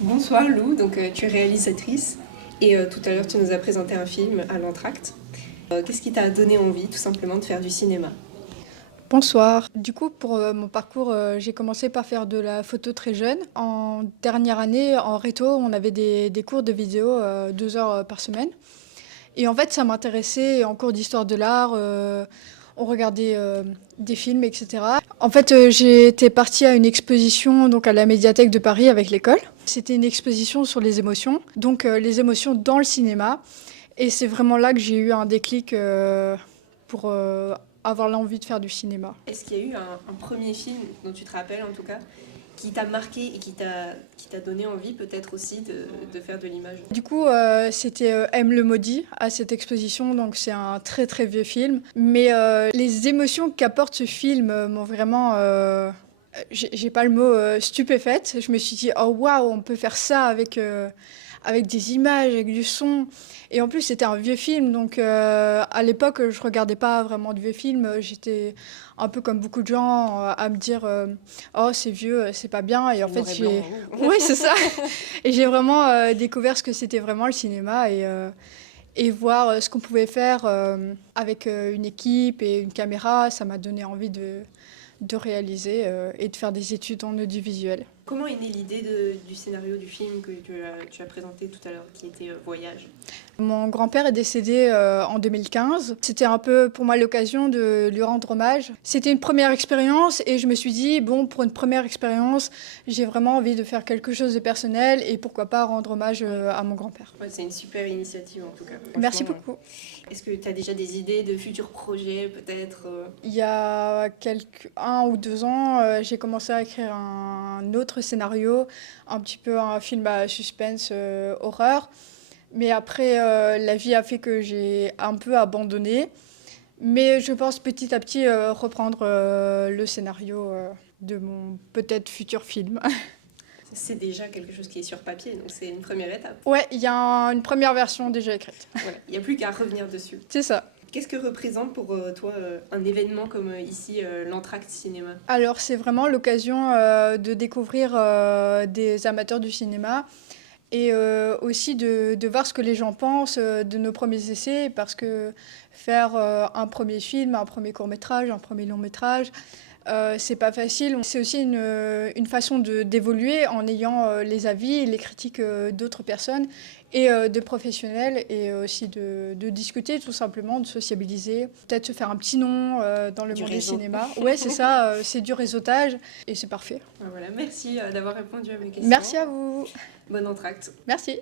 Bonsoir Lou, tu es réalisatrice et tout à l'heure tu nous as présenté un film à l'Entracte. Qu'est-ce qui t'a donné envie tout simplement de faire du cinéma? Bonsoir. Du coup, pour mon parcours, j'ai commencé par faire de la photo très jeune. En dernière année, en réto, on avait des cours de vidéo 2 heures par semaine. Et en fait, ça m'intéressait. Et en cours d'histoire de l'art, on regardait des films, etc. En fait, j'étais partie à une exposition donc à la médiathèque de Paris avec l'école. C'était une exposition sur les émotions, donc les émotions dans le cinéma. Et c'est vraiment là que j'ai eu un déclic pour avoir l'envie de faire du cinéma. Est-ce qu'il y a eu un premier film dont tu te rappelles en tout cas qui t'a marqué et qui t'a donné envie peut-être aussi de faire de l'image? Du coup, c'était M le maudit à cette exposition, donc c'est un très très vieux film. Mais les émotions qu'apporte ce film m'ont vraiment, j'ai pas le mot, stupéfaite. Je me suis dit, oh waouh, on peut faire ça avec des images, avec du son. Et en plus, c'était un vieux film, donc à l'époque, je regardais pas vraiment de vieux films. J'étais un peu comme beaucoup de gens à me dire, oh c'est vieux, c'est pas bien. Et en C'est fait, noir et blanc, j'ai, hein. ouais, c'est ça. Et j'ai vraiment découvert ce que c'était vraiment le cinéma et voir ce qu'on pouvait faire avec une équipe et une caméra. Ça m'a donné envie de réaliser et de faire des études en audiovisuel. Comment est née l'idée du scénario du film que tu as présenté tout à l'heure, qui était Voyage? Mon grand-père est décédé en 2015. C'était un peu pour moi l'occasion de lui rendre hommage. C'était une première expérience et je me suis dit, bon, pour une première expérience, j'ai vraiment envie de faire quelque chose de personnel et pourquoi pas rendre hommage à mon grand-père. Ouais, c'est une super initiative en tout cas. Merci Franchement, beaucoup. est-ce que tu as déjà des idées de futurs projets peut-être? Il y a 1 ou 2 ans, j'ai commencé à écrire un autre scénario, un petit peu un film à suspense horreur. Mais après, la vie a fait que j'ai un peu abandonné. Mais je pense petit à petit reprendre le scénario de mon peut-être futur film. C'est déjà quelque chose qui est sur papier, donc c'est une première étape. Ouais, il y a une première version déjà écrite. Voilà, il n'y a plus qu'à revenir dessus. C'est ça. Qu'est-ce que représente pour toi un événement comme ici l'Entracte Cinéma? Alors c'est vraiment l'occasion de découvrir des amateurs du cinéma et aussi de voir ce que les gens pensent de nos premiers essais, parce que faire un premier film, un premier court-métrage, un premier long-métrage, c'est pas facile. C'est aussi une façon d'évoluer en ayant les avis et les critiques d'autres personnes et de professionnels, et aussi de discuter tout simplement, de sociabiliser, peut-être se faire un petit nom dans le Du monde du réseau. cinéma. Ouais, c'est ça, c'est du réseautage et c'est parfait. Voilà, merci d'avoir répondu à mes questions. Merci à vous. Bon entracte. Merci.